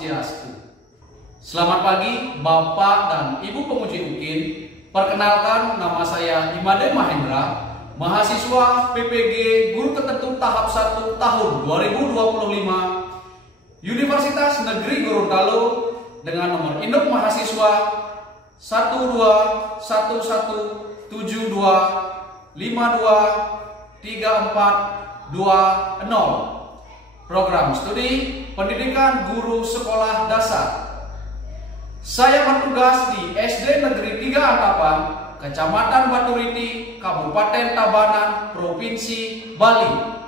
Swastiastu. Selamat pagi Bapak dan Ibu Pemuji UKIN. Perkenalkan, nama saya Imade Mahendra, mahasiswa PPG Guru Tertentu tahap 1 tahun 2025 Universitas Negeri Gorontalo dengan nomor induk mahasiswa 12172523420. Program studi pendidikan guru sekolah dasar. Saya bertugas di SD Negeri 3 Antapan, Kecamatan Baturiti, Kabupaten Tabanan, Provinsi Bali.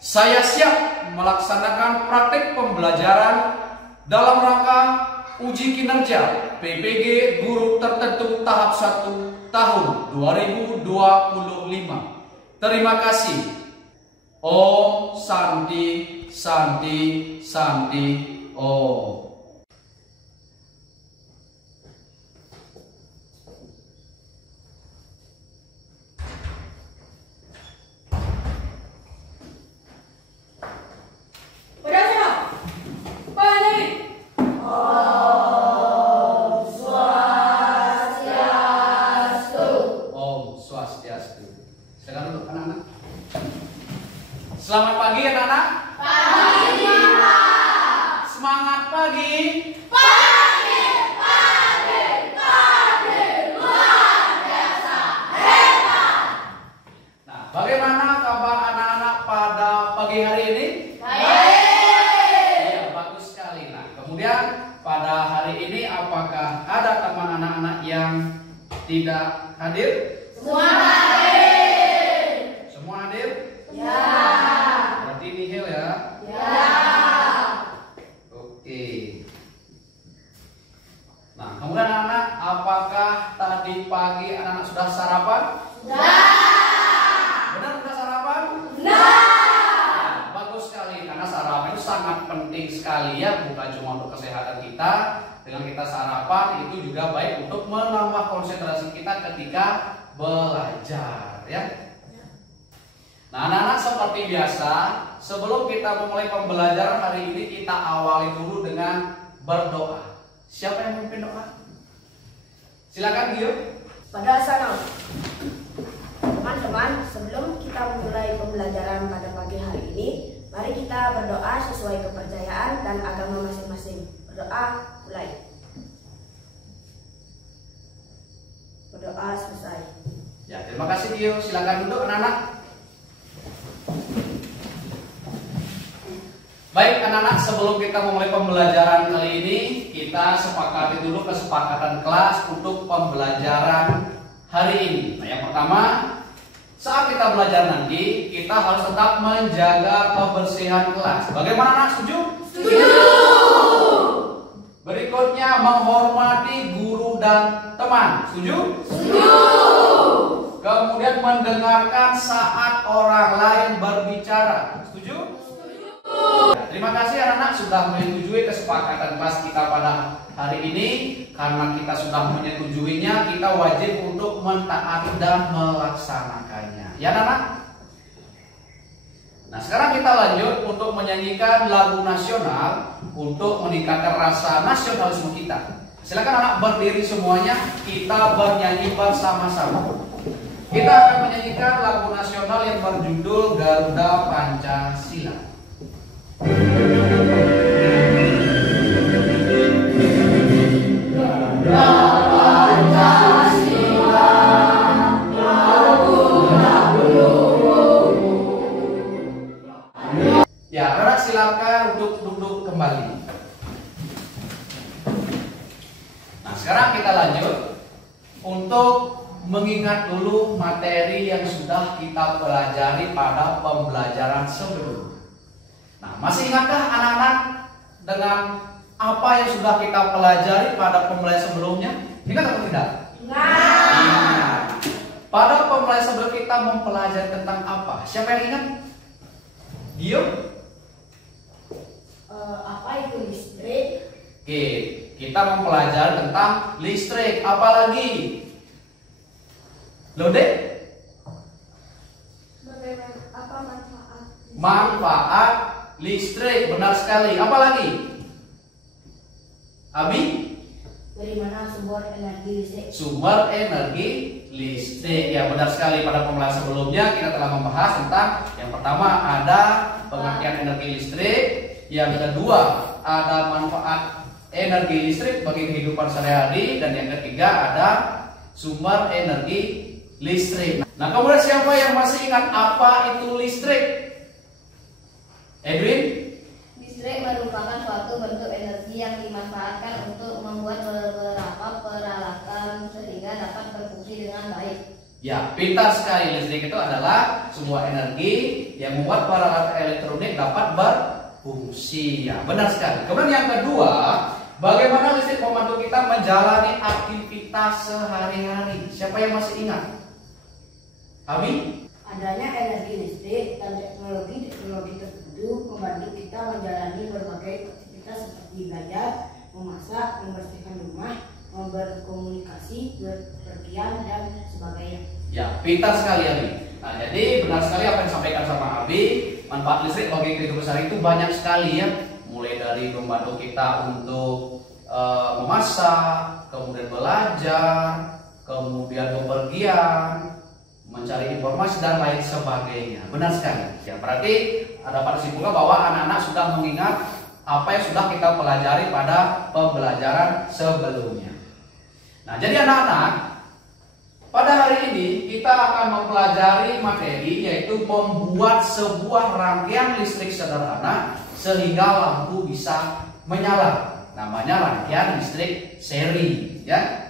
Saya siap melaksanakan praktik pembelajaran dalam rangka uji kinerja PPG Guru Tertentu tahap 1 tahun 2025. Terima kasih. Om Santi Santi Santi Om. Selamat pagi anak-anak. Pagi, Pak. Semangat pagi. Pagi, pagi, pagi, luar biasa, hebat. Nah, bagaimana kabar anak-anak pada pagi hari ini? Baik. Iya, bagus sekali. Nah, kemudian pada hari ini apakah ada teman anak-anak yang tidak hadir? Semua hadir. Semua hadir? Ya. Berarti nihil ya? Ya. Oke. Nah, kemudian anak-anak, apakah tadi pagi anak-anak sudah sarapan? Sudah. Benar sudah sarapan? Nah. Bagus sekali, karena sarapan itu sangat penting sekali ya, bukan cuma untuk kesehatan kita. Dengan kita sarapan itu juga baik untuk menambah konsentrasi kita ketika belajar ya. Nah, anak-anak, seperti biasa, sebelum kita memulai pembelajaran hari ini, kita awali dulu dengan berdoa. Siapa yang memimpin doa? Silakan, Gio. Pada sana, teman-teman, sebelum kita memulai pembelajaran pada pagi hari ini, mari kita berdoa sesuai kepercayaan dan agama masing-masing. Berdoa, mulai. Berdoa selesai. Ya, terima kasih, Gio. Silakan duduk, anak-anak. Baik anak-anak, sebelum kita memulai pembelajaran kali ini, kita sepakati dulu kesepakatan kelas untuk pembelajaran hari ini. Nah, yang pertama, saat kita belajar nanti, kita harus tetap menjaga kebersihan kelas. Bagaimana anak, setuju? Setuju. Berikutnya, menghormati guru dan teman. Setuju? Setuju. Kemudian mendengarkan saat orang lain berbicara. Setuju? Ya, terima kasih anak-anak sudah menyetujui kesepakatan kelas kita pada hari ini. Karena kita sudah menyetujuinya, kita wajib untuk mentaati dan melaksanakannya. Ya anak-anak? Nah, sekarang kita lanjut untuk menyanyikan lagu nasional untuk meningkatkan rasa nasionalisme kita. Silakan anak berdiri semuanya, kita bernyanyi bersama-sama. Kita akan menyanyikan lagu nasional yang berjudul Garuda Pancasila. Ya, anak silakan untuk duduk kembali. Nah, sekarang kita lanjut untuk mengingat dulu materi yang sudah kita pelajari pada pembelajaran sebelumnya. Nah, masih ingatkah anak-anak dengan apa yang sudah kita pelajari pada pembelajaran sebelumnya? Ingat atau tidak? Ingat. Pada pembelajaran sebelum kita mempelajari tentang apa? Siapa yang ingat? Gio? Apa itu listrik? Oke, kita mempelajari tentang listrik. Apa lagi? Lode? Bagaimana? Apa manfaat? Manfaat listrik, benar sekali. Apa lagi? Abi? Dari mana sumber energi listrik? Sumber energi listrik. Ya, benar sekali. Pada pembahasan sebelumnya kita telah membahas tentang yang pertama ada pengertian energi listrik, yang kedua ada manfaat energi listrik bagi kehidupan sehari-hari, dan yang ketiga ada sumber energi listrik. Nah, kemudian siapa yang masih ingat apa itu listrik? Edwin? Listrik merupakan suatu bentuk energi yang dimanfaatkan untuk membuat beberapa peralatan sehingga dapat berfungsi dengan baik. Ya, pintar sekali. Listrik itu adalah sebuah energi yang membuat peralatan elektronik dapat berfungsi. Ya, benar sekali. Kemudian yang kedua, bagaimana listrik membantu kita menjalani aktivitas sehari-hari? Siapa yang masih ingat? Abi? Adanya energi listrik dan teknologi tertentu membantu kita menjalani berbagai aktivitas seperti belajar, memasak, membersihkan rumah, berkomunikasi, berpergian, dan sebagainya. Ya, pintar sekali Abi. Nah, jadi benar sekali apa yang disampaikan sama Abi. Manfaat listrik bagi kehidupan sehari itu banyak sekali ya. Mulai dari membantu kita untuk memasak, kemudian belajar, kemudian bepergian, mencari informasi dan lain sebagainya. Benar sekali. Ya, berarti dapat disimpulkan bahwa anak-anak sudah mengingat apa yang sudah kita pelajari pada pembelajaran sebelumnya. Nah, jadi anak-anak, pada hari ini kita akan mempelajari materi yaitu membuat sebuah rangkaian listrik sederhana sehingga lampu bisa menyala. Namanya rangkaian listrik seri, ya.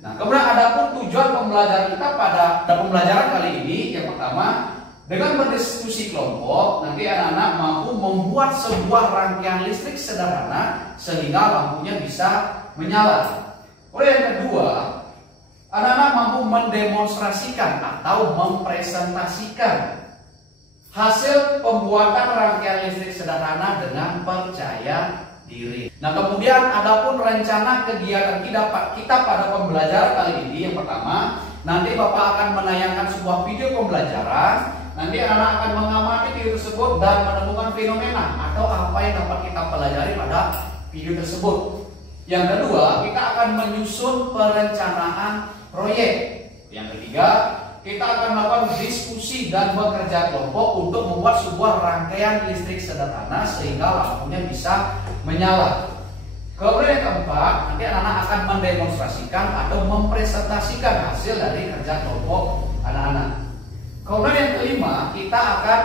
Nah, kemudian adapun tujuan pembelajaran kita pada pembelajaran kali ini yang pertama, dengan berdiskusi kelompok nanti anak-anak mampu membuat sebuah rangkaian listrik sederhana sehingga lampunya bisa menyala. Kemudian yang kedua, anak-anak mampu mendemonstrasikan atau mempresentasikan hasil pembuatan rangkaian listrik sederhana dengan percaya diri. Nah, kemudian adapun rencana kegiatan kita pada pembelajaran kali ini yang pertama, nanti Bapak akan menayangkan sebuah video pembelajaran. Nanti anak-anak akan mengamati video tersebut dan menemukan fenomena atau apa yang dapat kita pelajari pada video tersebut. Yang kedua, kita akan menyusun perencanaan proyek. Yang ketiga, kita akan melakukan diskusi dan bekerja kelompok untuk membuat sebuah rangkaian listrik sederhana sehingga lampunya bisa menyala. Kemudian yang keempat, nanti anak-anak akan mendemonstrasikan atau mempresentasikan hasil dari kerja kelompok anak-anak. Kemudian yang kelima, kita akan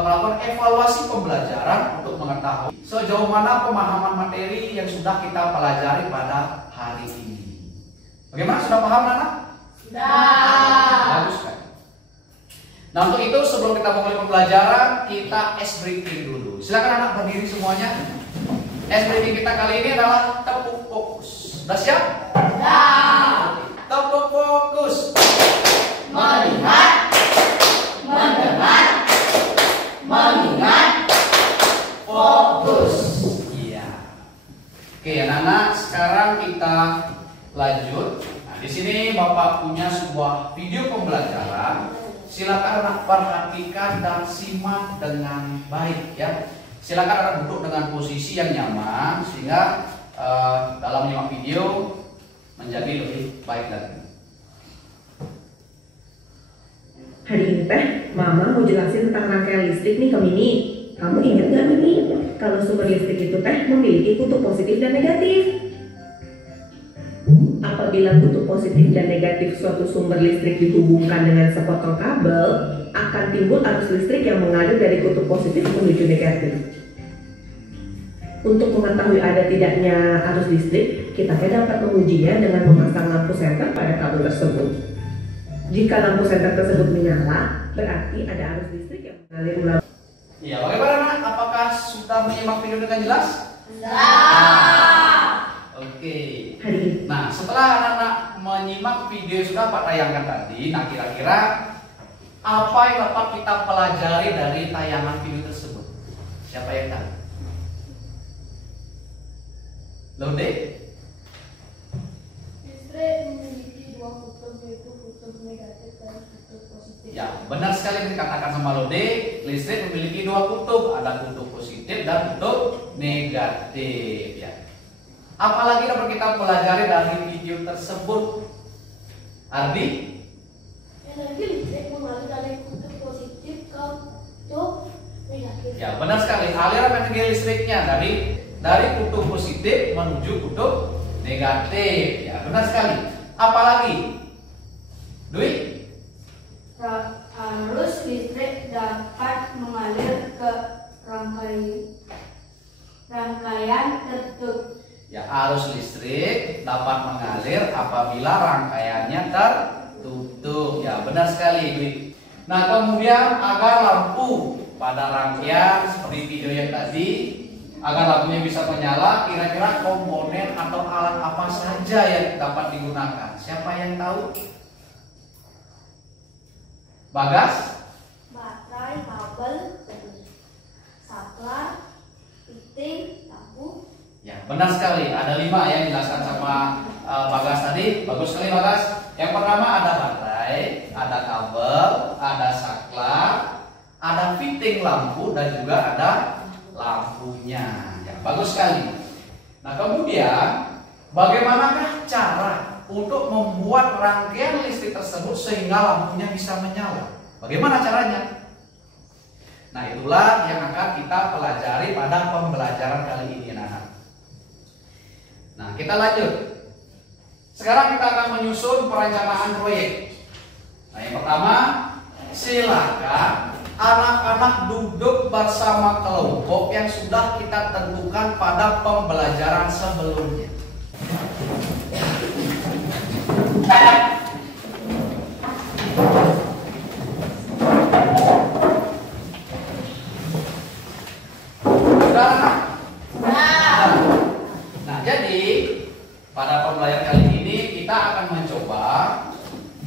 melakukan evaluasi pembelajaran untuk mengetahui sejauh mana pemahaman materi yang sudah kita pelajari pada hari ini. Bagaimana, sudah paham anak-anak? Bagus kan? Nah, untuk itu sebelum kita mulai pembelajaran, kita ice breaking dulu. Silakan anak berdiri semuanya. Ice breaking kita kali ini adalah tepuk fokus. Sudah siap? Sudah. Tepuk fokus. Melihat, mendengar, mengingat, fokus. Iya. Oke, anak-anak, sekarang kita lanjut. Di sini Bapak punya sebuah video pembelajaran. Silakan anak perhatikan dan simak dengan baik ya. Silakan anak duduk dengan posisi yang nyaman sehingga dalam menyimak video menjadi lebih baik lagi. Hari ini teh, Mama mau jelasin tentang rangkaian listrik nih ke Mini. Kamu ingat gak Mini? Kalau sumber listrik itu teh memiliki kutub positif dan negatif. Apabila kutub positif dan negatif suatu sumber listrik dihubungkan dengan sepotong kabel, akan timbul arus listrik yang mengalir dari kutub positif menuju negatif. Untuk mengetahui ada tidaknya arus listrik, kita dapat mengujinya dengan memasang lampu senter pada kabel tersebut. Jika lampu senter tersebut menyala, berarti ada arus listrik yang mengalir melalui. Iya, bagaimana? Apakah sudah menyimak video dengan jelas? Sudah. Oke. Hari ini. Nah, setelah anak-anak menyimak video yang sudah Pak tayangkan tadi, nah kira-kira apa yang dapat kita pelajari dari tayangan video tersebut? Siapa yang tahu? Lode? Listrik memiliki dua kutub, yaitu kutub negatif dan kutub positif. Ya, benar sekali dikatakan sama Lode, listrik memiliki dua kutub, ada kutub positif dan kutub negatif ya. Apalagi dapat kita pelajari dari video tersebut? Ardi? Energi listrik mengalir dari kutub positif ke kutub negatif. Ya, benar sekali. Aliran energi listriknya dari kutub positif menuju kutub negatif. Ya, benar sekali. Apalagi? Dwi? Arus listrik dapat mengalir ke rangkaian tertutup. Ya, arus listrik dapat mengalir apabila rangkaiannya tertutup. Ya, benar sekali, Dwi. Nah, kemudian agar lampu pada rangkaian seperti video yang tadi, agar lampunya bisa menyala, kira-kira komponen atau alat apa saja yang dapat digunakan? Siapa yang tahu? Bagas? Baterai, kabel, saklar, fitting, lampu. Ya, benar sekali. Ada 5 yang dijelaskan sama Bagas tadi. Bagus sekali, Bagas. Yang pertama ada baterai, ada kabel, ada saklar, ada fitting lampu, dan juga ada lampunya. Ya, bagus sekali. Nah, kemudian bagaimanakah cara untuk membuat rangkaian listrik tersebut sehingga lampunya bisa menyala? Bagaimana caranya? Nah, itulah yang akan kita pelajari pada pembelajaran kali ini, anak-anak. Nah, kita lanjut. Sekarang kita akan menyusun perencanaan proyek. Nah, yang pertama, silakan anak-anak duduk bersama kelompok yang sudah kita tentukan pada pembelajaran sebelumnya. Sudah, anak? Nah, jadi pada pembelajaran kali ini kita akan mencoba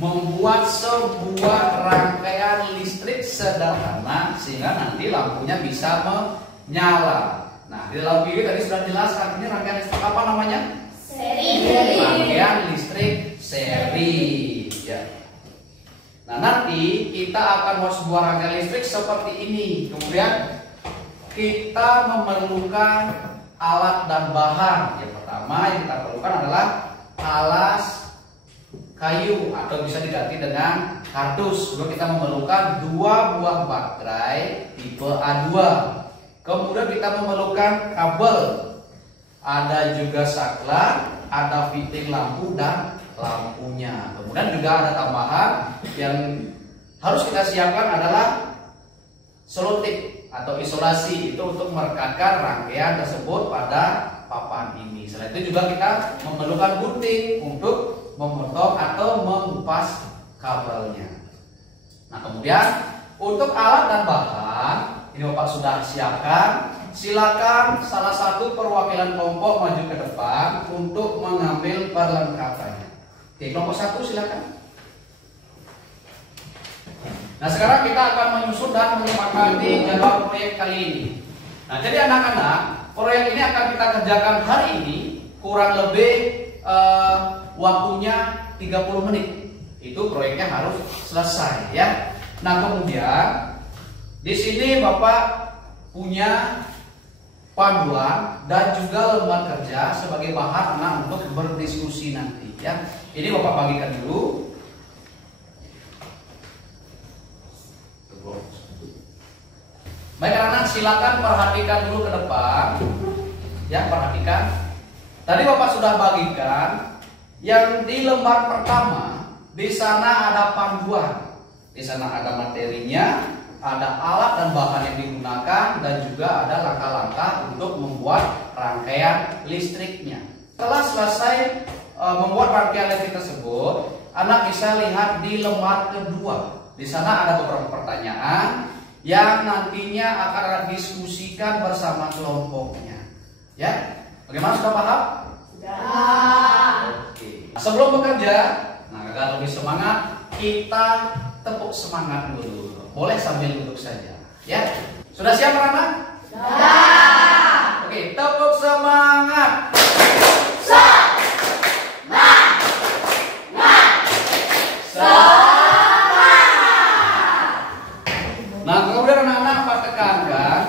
membuat sebuah rangkaian listrik sederhana sehingga nanti lampunya bisa menyala. Nah, di dalam video tadi sudah jelaskan ini rangkaian listrik apa namanya? Seri. Rangkaian listrik seri. Ya. Nah, nanti kita akan membuat sebuah rangkaian listrik seperti ini. Kemudian kita memerlukan alat dan bahan. Yang pertama yang kita perlukan adalah alas kayu atau bisa diganti dengan kardus. Lalu kita memerlukan 2 buah baterai tipe A2. Kemudian kita memerlukan kabel. Ada juga saklar, ada fitting lampu dan lampunya. Kemudian juga ada tambahan yang harus kita siapkan adalah selotip atau isolasi, itu untuk merekatkan rangkaian tersebut pada papan ini. Selain itu juga kita memerlukan gunting untuk memotong atau mengupas kabelnya. Nah, kemudian untuk alat dan bahan ini Bapak sudah siapkan. Silakan salah satu perwakilan kelompok maju ke depan untuk mengambil perlengkapannya. Oke, kelompok 1 silakan. Nah, sekarang kita akan menyusun dan menyepakati jadwal proyek kali ini. Nah, jadi anak-anak, proyek ini akan kita kerjakan hari ini kurang lebih waktunya 30 menit. Itu proyeknya harus selesai, ya. Nah, kemudian di sini Bapak punya panduan dan juga lembar kerja sebagai bahan anak untuk berdiskusi nanti, ya. Ini Bapak bagikan dulu. Baik anak-anak, silakan perhatikan dulu ke depan. Ya, perhatikan. Tadi Bapak sudah bagikan yang di lembar pertama, di sana ada panduan. Di sana ada materinya, ada alat dan bahan yang digunakan, dan juga ada langkah-langkah untuk membuat rangkaian listriknya. Setelah selesai membuat rangkaian listrik tersebut, anak bisa lihat di lembar kedua. Di sana ada beberapa pertanyaan yang nantinya akan diskusikan bersama kelompoknya. Ya, bagaimana, sudah paham? Sudah. Oke. Sebelum bekerja, nah agar lebih semangat, kita tepuk semangat dulu. Boleh sambil duduk saja. Ya, sudah siap anak-anak? Sudah. Oke, tepuk semangat. Nah, kemudian anak-anak Pak tekankan,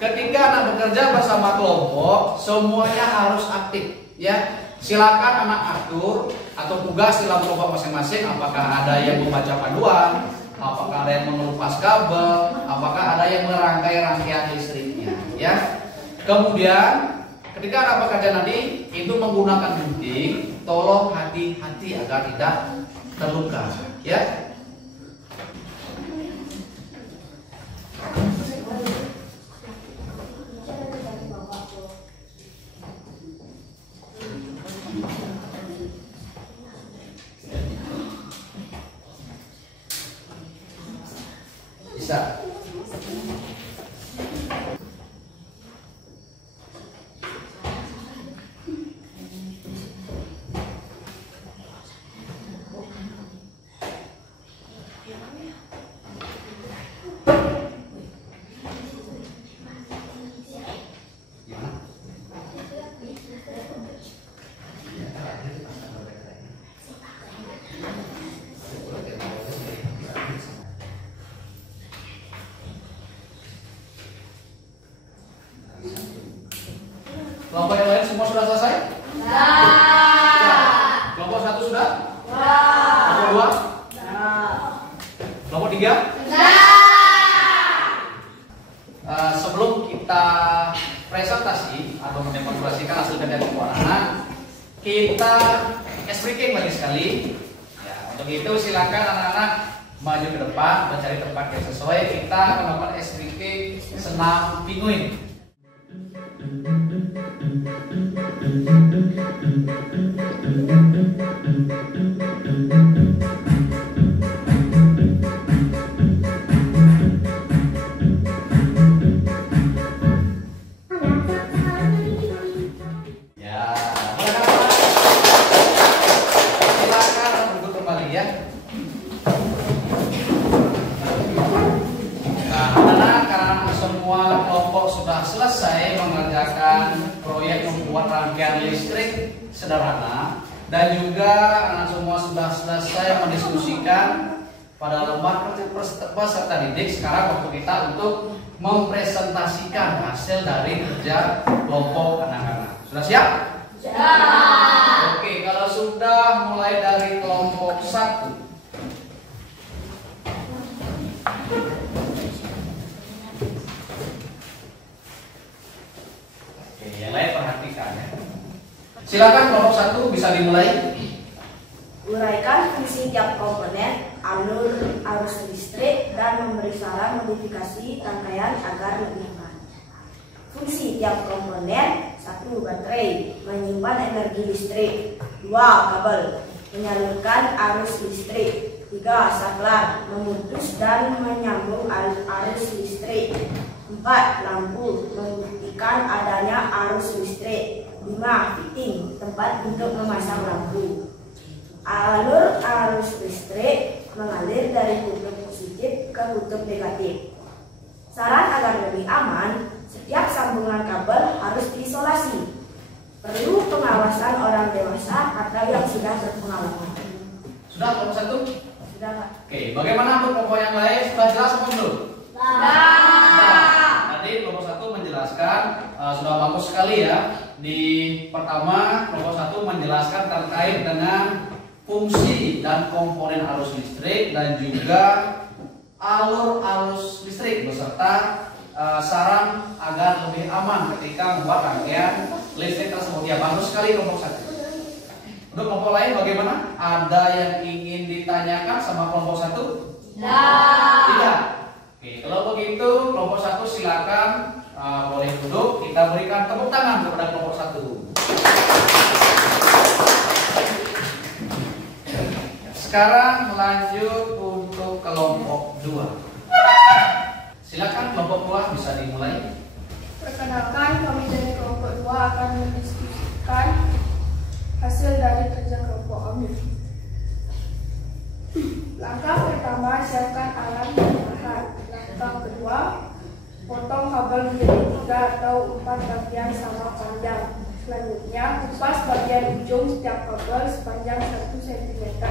ketika anak bekerja bersama kelompok, semuanya harus aktif. Ya, silakan anak atur atau tugas dalam kelompok masing-masing. Apakah ada yang membaca panduan, apakah ada yang mengelupas kabel, apakah ada yang merangkai rangkaian listriknya. Ya, kemudian ketika ada pekerjaan nanti itu menggunakan gunting, tolong hati-hati agar tidak terluka. Ya. Bisa. Kelompok yang lain semua sudah selesai? Kelompok 1 sudah? Kelompok 2? Kelompok 3? Sebelum kita presentasi atau mendemonstrasikan hasil kerja kelompok anak, kita speaking lagi sekali. Ya, untuk itu silakan anak-anak maju ke depan, mencari tempat yang sesuai. Kita akan melakukan speaking senam pinguin. Selesai mengerjakan proyek membuat rangkaian listrik sederhana dan juga anak semua sudah selesai mendiskusikan pada lembar peserta didik. Sekarang waktu kita untuk mempresentasikan hasil dari kerja kelompok anak-anak. Sudah siap? Siap. Oke, kalau sudah mulai dari kelompok 1. Yang lain perhatikan ya. Silakan kelompok 1 bisa dimulai. Uraikan fungsi tiap komponen, alur arus listrik, dan memberi saran modifikasi rangkaian agar lebih aman. Fungsi tiap komponen: 1. Baterai, menyimpan energi listrik. 2. Kabel, menyalurkan arus listrik. 3. Saklar, memutus dan menyambung arus listrik. 4. Lampu, membuktikan adanya arus listrik. 5. Fitting, tempat untuk memasang lampu. Alur arus listrik mengalir dari kutub positif ke kutub negatif. Saran agar lebih aman, setiap sambungan kabel harus diisolasi. Perlu pengawasan orang dewasa atau yang sudah berpengalaman. Sudah kelompok 1? Sudah, Pak. Oke, bagaimana untuk kelompok yang lain? Sudah jelas apa belum? Tadi kelompok 1 menjelaskan sudah bagus sekali ya. Di pertama kelompok 1 menjelaskan terkait dengan fungsi dan komponen arus listrik dan juga alur arus listrik beserta saran agar lebih aman ketika membuat rangkaian listrik tersebut. Ya, bagus sekali kelompok 1. Untuk kelompok lain bagaimana? Ada yang ingin ditanyakan sama kelompok 1? Tidak. Oke, kalau begitu kelompok 1 silakan boleh duduk. Kita berikan tepuk tangan kepada kelompok 1. Sekarang lanjut untuk kelompok 2. Silakan kelompok 2 bisa dimulai. Perkenalkan, kami dari kelompok 2 akan mendiskusikan hasil dari kerja kelompok kami. Langkah pertama, siapkan alat dan bahan. Langkah kedua, potong kabel menjadi 3 atau 4 bagian sama panjang. Selanjutnya, kupas bagian ujung setiap kabel sepanjang 1 cm.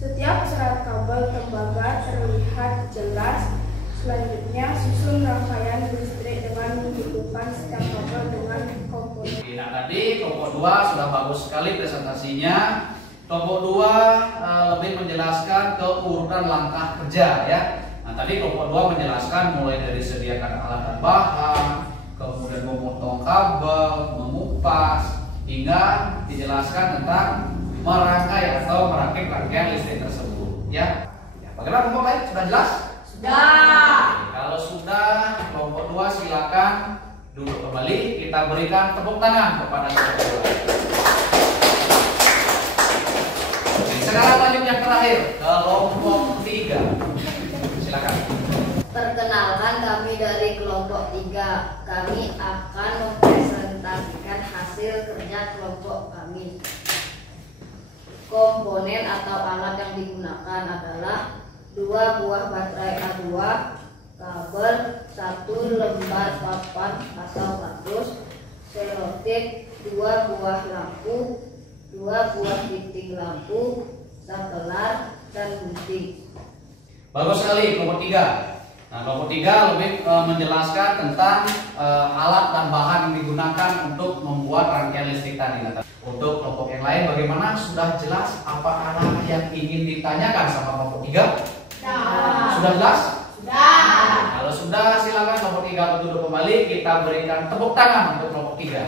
Setiap serat kabel tembaga terlihat jelas. Selanjutnya, susun rangkaian listrik dengan menghidupkan setiap kabel dengan komponen Nah, tadi kelompok 2 sudah bagus sekali presentasinya. Kelompok 2 lebih menjelaskan keurutan langkah kerja ya. Nah, tadi kelompok 2 menjelaskan mulai dari sediakan alat dan bahan, kemudian memotong kabel, mengupas, hingga dijelaskan tentang merangkai atau merakit rangkaian listrik tersebut ya. Bagaimana kelompok lain? Sudah jelas? Sudah. Kalau sudah, kelompok 2 silakan duduk kembali. Kita berikan tepuk tangan kepada kelompok 2. Oke, sekarang lanjut yang terakhir, kelompok 3. Silakan. Perkenalkan, kami dari kelompok 3. Kami akan mempresentasikan hasil kerja kelompok kami. Komponen atau alat yang digunakan adalah 2 buah baterai A2, kabel, 1 lembar papan atau kardus, selotip, 2 buah lampu, 2 buah titik lampu, sakelar, dan gunting. Bagus sekali kelompok 3. Nah, kelompok 3 lebih menjelaskan tentang alat dan bahan yang digunakan untuk membuat rangkaian listrik tadi. Nah, untuk kelompok yang lain bagaimana? Sudah jelas apa anak yang ingin ditanyakan sama kelompok 3? Sudah jelas? Sudah. Kalau sudah, silakan kelompok 3 duduk kembali. Kita berikan tepuk tangan untuk kelompok 3.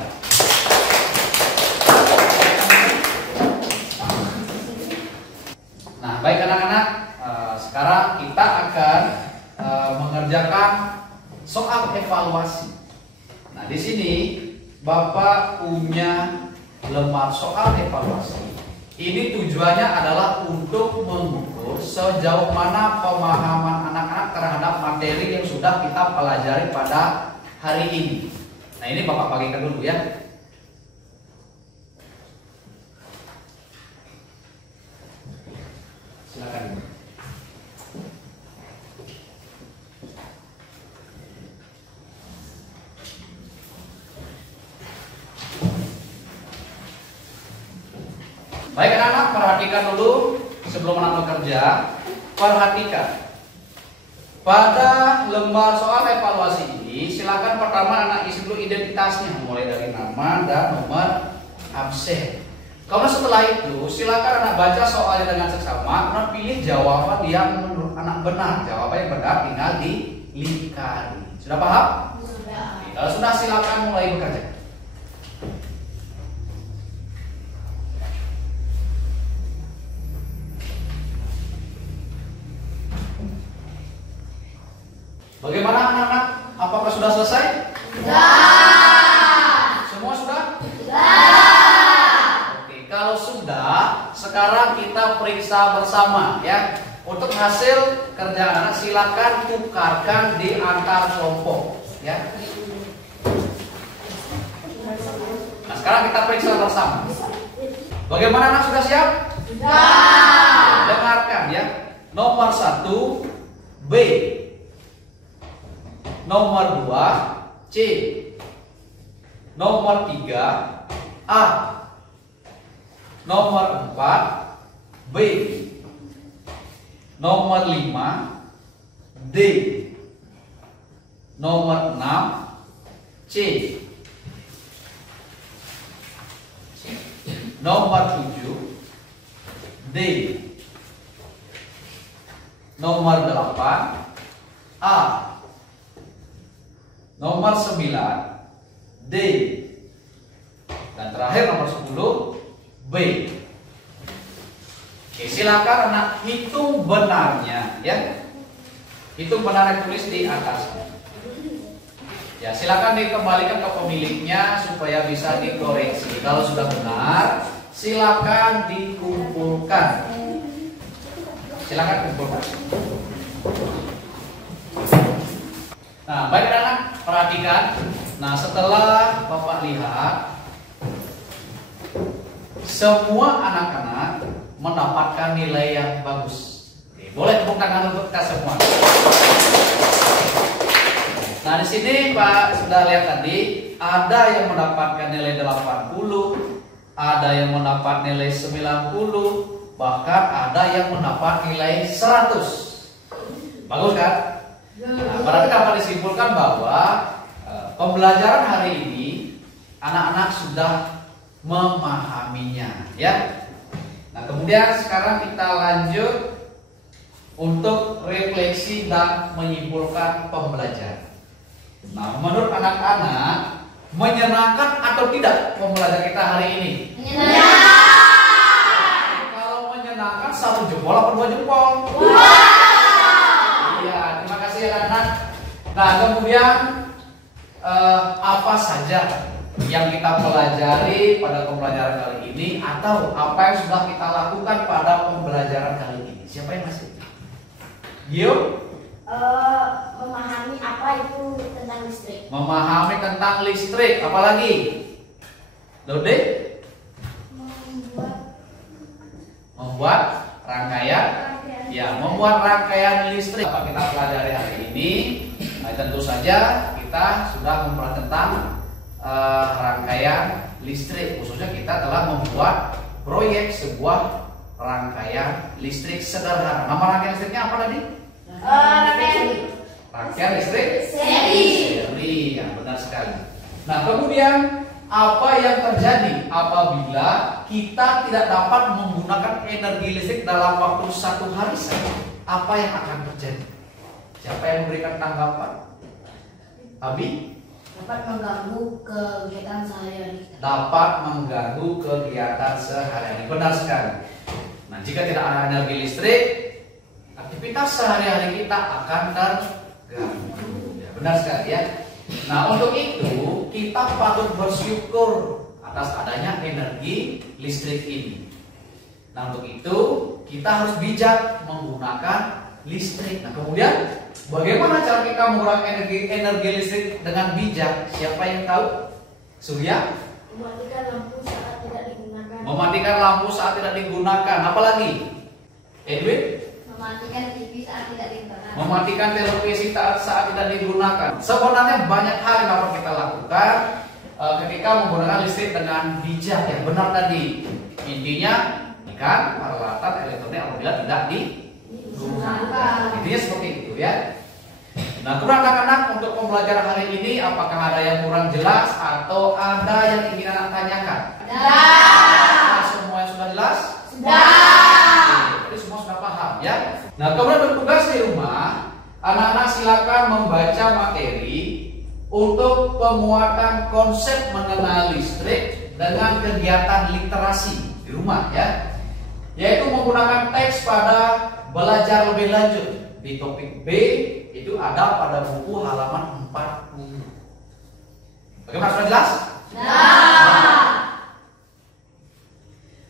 Nah, baik anak-anak, sekarang kita akan mengerjakan soal evaluasi. Nah, di sini Bapak punya lembar soal evaluasi. Ini tujuannya adalah untuk mengukur sejauh mana pemahaman anak-anak terhadap materi yang sudah kita pelajari pada hari ini. Nah, ini Bapak bagikan dulu ya. Silakan. Baik anak-anak, perhatikan dulu sebelum anak bekerja. Perhatikan pada lembar soal evaluasi ini, silakan pertama anak isi dulu identitasnya, mulai dari nama dan nomor absen. Kemudian setelah itu silakan anak baca soalnya dengan seksama, kemudian pilih jawaban yang menurut anak benar. Jawaban yang benar tinggal dilingkari. Sudah paham? Sudah. Kalau sudah, silakan mulai bekerja. Bagaimana anak-anak? Apakah sudah selesai? Sudah. Semua sudah? Sudah. Oke, kalau sudah, sekarang kita periksa bersama ya. Untuk hasil kerja anak, silakan tukarkan di antar kelompok ya. Nah, sekarang kita periksa bersama. Bagaimana anak, sudah siap? Sudah. Dengarkan ya. Nomor 1 B. Nomor 2 C. Nomor 3 A. Nomor 4 B. Nomor 5 D. Nomor 6 C. Nomor 7 D. Nomor 8 A. Nomor 9 D. Dan terakhir nomor 10 B. Oke, silakan anak hitung benarnya ya. Hitung benar yang tulis di atasnya. Ya, silakan dikembalikan ke pemiliknya supaya bisa dikoreksi. Kalau sudah benar, silakan dikumpulkan. Silakan kumpulkan. Nah, baik anak, perhatikan. Nah, setelah Bapak lihat, semua anak-anak mendapatkan nilai yang bagus. Oke, boleh tepuk tangan untuk kita semua. Nah, di sini Pak sudah lihat tadi, ada yang mendapatkan nilai 80, ada yang mendapat nilai 90, bahkan ada yang mendapat nilai 100. Bagus kan? Nah, berarti dapat disimpulkan bahwa pembelajaran hari ini anak-anak sudah memahaminya, ya. Nah, kemudian sekarang kita lanjut untuk refleksi dan menyimpulkan pembelajaran. Nah, menurut anak-anak, menyenangkan atau tidak pembelajaran kita hari ini? Menyenangkan. Kalau menyenangkan, 1 jempol atau 2 jempol? Iya, terima kasih ya anak-anak. Nah, kemudian apa saja yang kita pelajari pada pembelajaran kali ini, atau apa yang sudah kita lakukan pada pembelajaran kali ini? Siapa yang masih? Gio? Memahami apa itu tentang listrik. Memahami tentang listrik. Apalagi? Lode? Membuat rangkaian. Ya, membuat rangkaian listrik. Apa kita pelajari hari ini? Nah, tentu saja kita sudah mempelajari tentang rangkaian listrik. Khususnya kita telah membuat proyek sebuah rangkaian listrik sederhana. Nama rangkaian listriknya apa tadi? Rangkaian listrik seri. Ya, benar sekali. Nah, kemudian apa yang terjadi apabila kita tidak dapat menggunakan energi listrik dalam waktu 1 hari saja? Apa yang akan terjadi? Siapa yang memberikan tanggapan? Abi? Dapat mengganggu kegiatan sehari-hari. Dapat mengganggu kegiatan sehari-hari. Benar sekali. Nah, jika tidak ada energi listrik, aktivitas sehari-hari kita akan terganggu. Ya, benar sekali ya. Nah, untuk itu kita patut bersyukur atas adanya energi listrik ini. Nah, untuk itu kita harus bijak menggunakan listrik. Nah, kemudian bagaimana cara kita menggunakan energi listrik dengan bijak? Siapa yang tahu? Surya? Mematikan lampu saat tidak digunakan. Mematikan lampu saat tidak digunakan. Apalagi? Edwin? Mematikan TV saat tidak digunakan. Mematikan televisi saat tidak digunakan. Sebenarnya banyak hal yang dapat kita lakukan ketika menggunakan listrik dengan bijak. Yang benar tadi. Intinya, kan peralatan elektronik apabila tidak digunakan. Intinya seperti itu ya. Nah, kemudian anak-anak untuk pembelajaran hari ini, apakah ada yang kurang jelas atau ada yang ingin anak tanyakan? Nah, semua yang sudah jelas? Sudah. Jadi semua sudah paham ya. Nah, kemudian bertugas di rumah, anak-anak silakan membaca materi untuk penguatan konsep mengenal listrik dengan kegiatan literasi di rumah ya. Yaitu menggunakan teks pada belajar lebih lanjut. Di topik B itu ada pada buku halaman 40. Bagaimana, sudah jelas?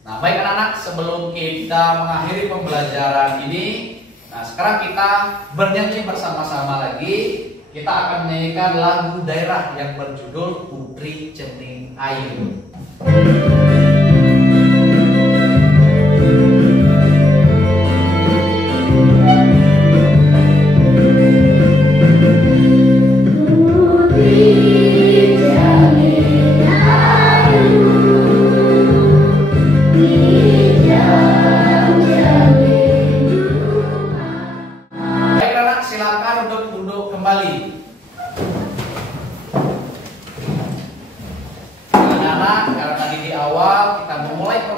Nah, baik anak-anak, sebelum kita mengakhiri pembelajaran ini, nah sekarang kita bernyanyi bersama-sama lagi. Kita akan menyanyikan lagu daerah yang berjudul Putri Cening Ayu.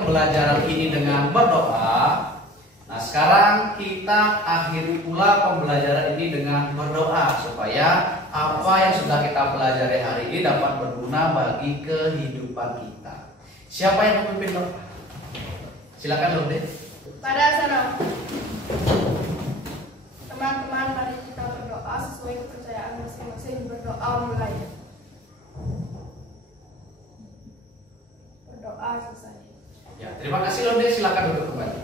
Pembelajaran ini dengan berdoa. Nah, sekarang kita akhiri pula pembelajaran ini dengan berdoa supaya apa yang sudah kita pelajari hari ini dapat berguna bagi kehidupan kita. Siapa yang memimpin doa? Silakan Lorde. Pada sana, teman-teman, mari kita berdoa sesuai kepercayaan masing-masing. Berdoa mulai. Berdoa selesai. Ya, terima kasih Lorde, silakan duduk kembali.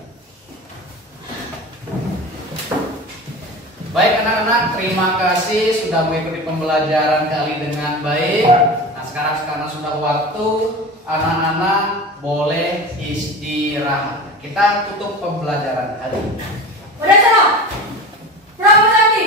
Baik anak-anak, terima kasih sudah mengikuti pembelajaran kali dengan baik. Nah, sekarang karena sudah waktu, anak-anak boleh istirahat. Kita tutup pembelajaran hari ini. Pada sana, berapa tadi?